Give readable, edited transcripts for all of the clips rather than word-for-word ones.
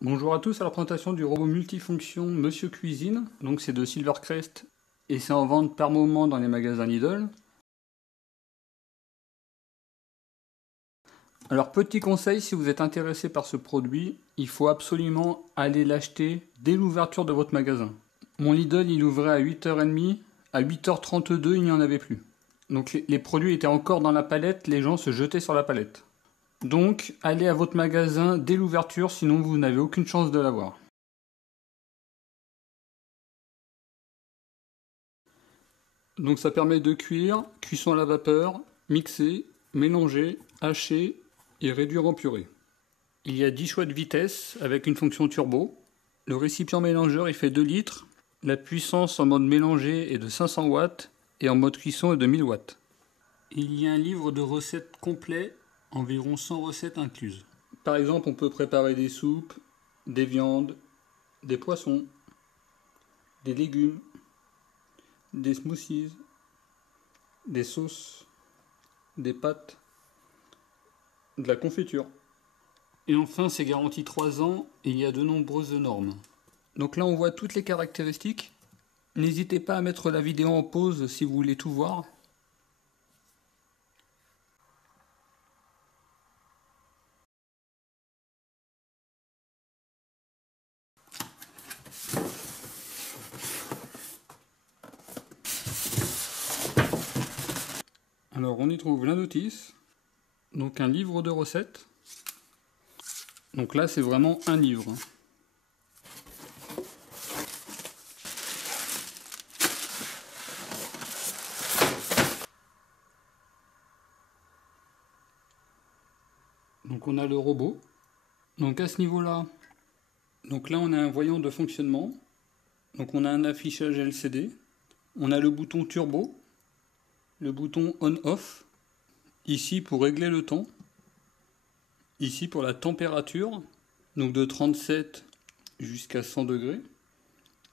Bonjour à tous, à la présentation du robot multifonction Monsieur Cuisine. Donc c'est de Silvercrest et c'est en vente par moment dans les magasins Lidl. Alors petit conseil, si vous êtes intéressé par ce produit, il faut absolument aller l'acheter dès l'ouverture de votre magasin. Mon Lidl il ouvrait à 8h30, à 8h32 il n'y en avait plus. Donc les produits étaient encore dans la palette, les gens se jetaient sur la palette. Donc allez à votre magasin dès l'ouverture, sinon vous n'avez aucune chance de l'avoir. Donc ça permet de cuire, cuisson à la vapeur, mixer, mélanger, hacher et réduire en purée. Il y a 10 choix de vitesse avec une fonction turbo. Le récipient mélangeur il fait 2 litres. La puissance en mode mélangé est de 500 watts et en mode cuisson est de 1000 watts. Il y a un livre de recettes complet, environ 100 recettes incluses. Par exemple, on peut préparer des soupes, des viandes, des poissons, des légumes, des smoothies, des sauces, des pâtes, de la confiture. Et enfin, c'est garanti 3 ans et il y a de nombreuses normes. Donc là, on voit toutes les caractéristiques. N'hésitez pas à mettre la vidéo en pause si vous voulez tout voir. Alors, on y trouve la notice, donc un livre de recettes. Donc là, c'est vraiment un livre. Donc on a le robot. Donc à ce niveau-là, donc là on a un voyant de fonctionnement. Donc on a un affichage LCD. On a le bouton turbo, le bouton on-off. Ici pour régler le temps. Ici pour la température, donc de 37 jusqu'à 100 degrés.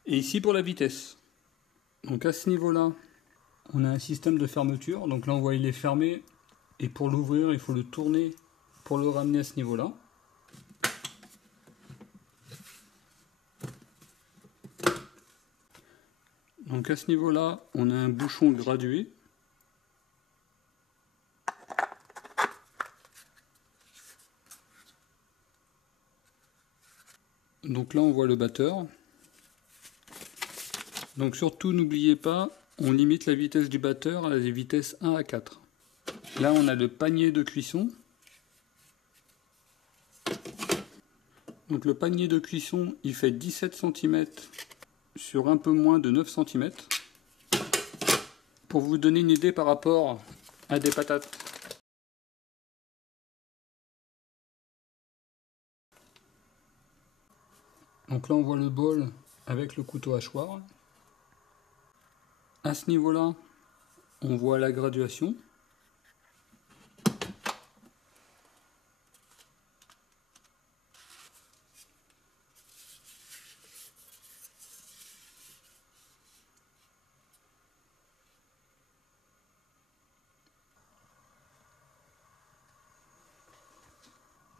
Et ici pour la vitesse. Donc à ce niveau-là, on a un système de fermeture. Donc là on voit il est fermé. Et pour l'ouvrir, il faut le tourner pour le ramener à ce niveau-là. Donc à ce niveau-là, on a un bouchon gradué. Donc là, on voit le batteur. Donc surtout, n'oubliez pas, on limite la vitesse du batteur à la vitesse 1 à 4. Là, on a le panier de cuisson. Donc le panier de cuisson, il fait 17 cm sur un peu moins de 9 cm. Pour vous donner une idée par rapport à des patates. Donc là, on voit le bol avec le couteau hachoir. À ce niveau-là, on voit la graduation.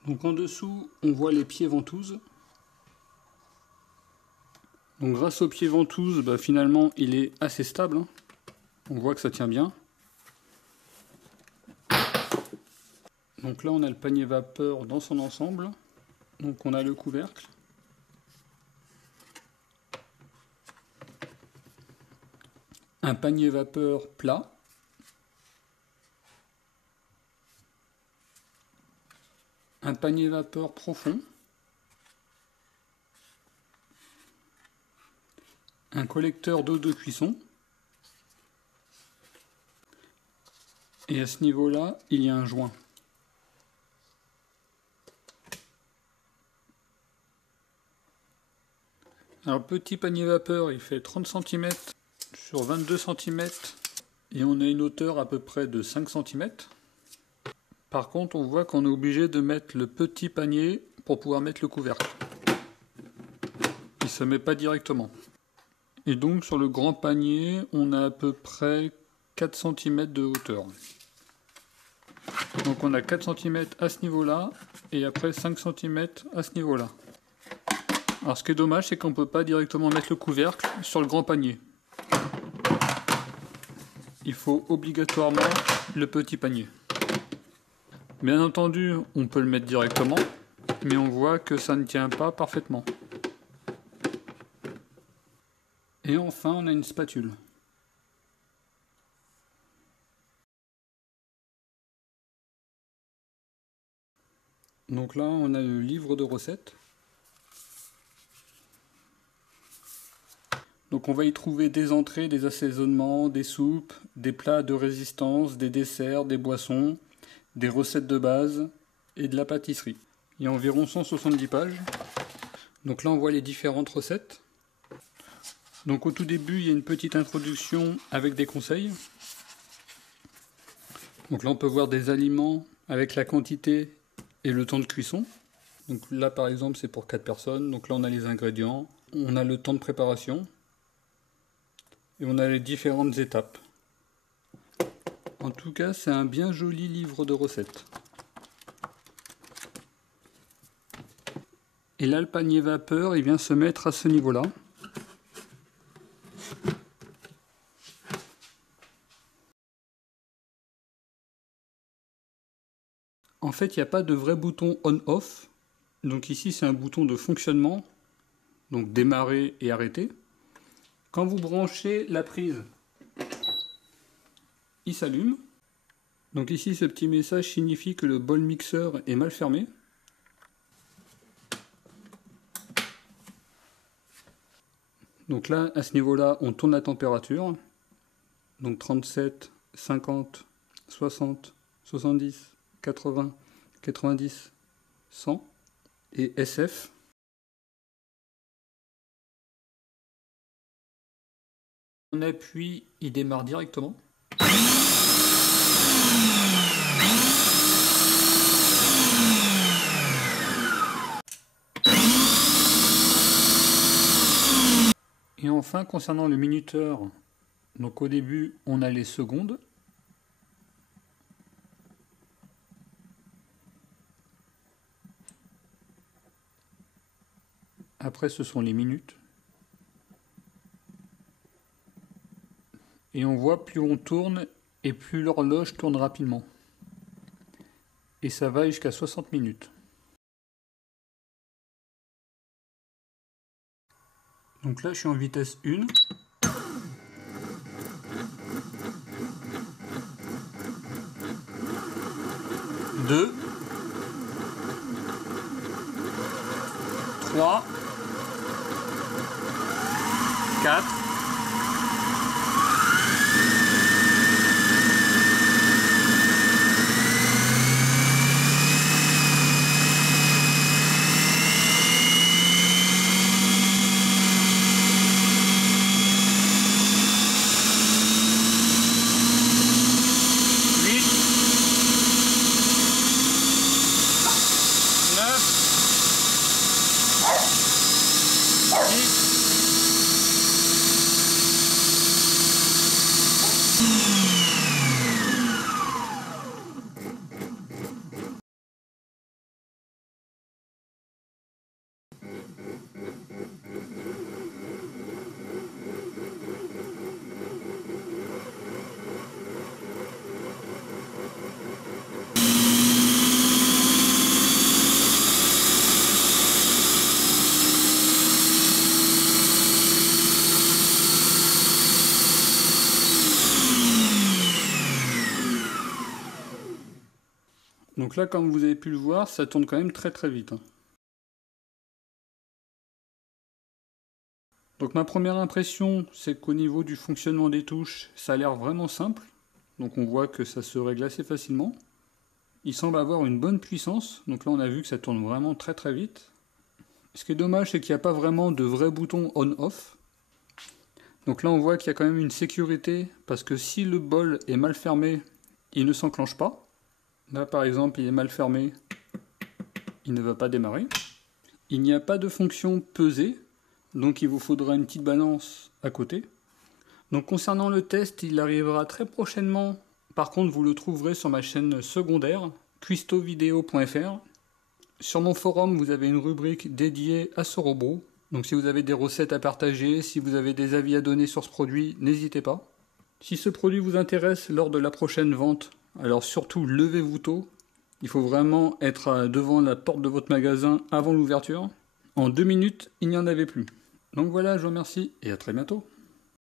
Donc en dessous, on voit les pieds ventouses. Donc grâce aux pieds ventouses, finalement, il est assez stable. On voit que ça tient bien. Donc là, on a le panier vapeur dans son ensemble. Donc on a le couvercle. Un panier vapeur plat. Un panier vapeur profond. Un collecteur d'eau de cuisson. Et à ce niveau-là, il y a un joint. Alors petit panier vapeur, il fait 30 cm sur 22 cm et on a une hauteur à peu près de 5 cm. Par contre, on voit qu'on est obligé de mettre le petit panier pour pouvoir mettre le couvercle. Il ne se met pas directement. Et donc sur le grand panier, on a à peu près 4 cm de hauteur. Donc on a 4 cm à ce niveau-là et après 5 cm à ce niveau-là. Alors ce qui est dommage, c'est qu'on ne peut pas directement mettre le couvercle sur le grand panier. Il faut obligatoirement le petit panier. Bien entendu, on peut le mettre directement, mais on voit que ça ne tient pas parfaitement. Et enfin, on a une spatule. Donc là, on a le livre de recettes. Donc on va y trouver des entrées, des assaisonnements, des soupes, des plats de résistance, des desserts, des boissons, des recettes de base et de la pâtisserie. Il y a environ 170 pages. Donc là on voit les différentes recettes. Donc au tout début il y a une petite introduction avec des conseils. Donc là on peut voir des aliments avec la quantité et le temps de cuisson. Donc là par exemple c'est pour 4 personnes. Donc là on a les ingrédients, on a le temps de préparation. Et on a les différentes étapes. En tout cas, c'est un bien joli livre de recettes. Et là, le panier vapeur, il vient se mettre à ce niveau-là. En fait, il n'y a pas de vrai bouton on-off. Donc ici, c'est un bouton de fonctionnement. Donc démarrer et arrêter. Quand vous branchez la prise, il s'allume. Donc ici, ce petit message signifie que le bol mixeur est mal fermé. Donc là, à ce niveau-là, on tourne la température. Donc 37, 50, 60, 70, 80, 90, 100 et SF. On appuie, il démarre directement. Et enfin, concernant le minuteur, donc au début, on a les secondes. Après, ce sont les minutes. Et on voit plus on tourne et plus l'horloge tourne rapidement. Et ça va jusqu'à 60 minutes. Donc là je suis en vitesse 1. Deux. 3. 4. 10. Donc là, comme vous avez pu le voir, ça tourne quand même très très vite. Donc ma première impression, c'est qu'au niveau du fonctionnement des touches, ça a l'air vraiment simple. Donc on voit que ça se règle assez facilement. Il semble avoir une bonne puissance. Donc là, on a vu que ça tourne vraiment très très vite. Ce qui est dommage, c'est qu'il n'y a pas vraiment de vrai bouton on-off. Donc là, on voit qu'il y a quand même une sécurité, parce que si le bol est mal fermé, il ne s'enclenche pas. Là, par exemple, il est mal fermé, il ne va pas démarrer. Il n'y a pas de fonction peser, donc il vous faudra une petite balance à côté. Donc concernant le test, il arrivera très prochainement. Par contre, vous le trouverez sur ma chaîne secondaire, cuistovideo.fr. Sur mon forum, vous avez une rubrique dédiée à ce robot. Donc si vous avez des recettes à partager, si vous avez des avis à donner sur ce produit, n'hésitez pas. Si ce produit vous intéresse lors de la prochaine vente, alors surtout levez-vous tôt. Il faut vraiment être devant la porte de votre magasin avant l'ouverture. En 2 minutes, il n'y en avait plus. Donc voilà, je vous remercie et à très bientôt.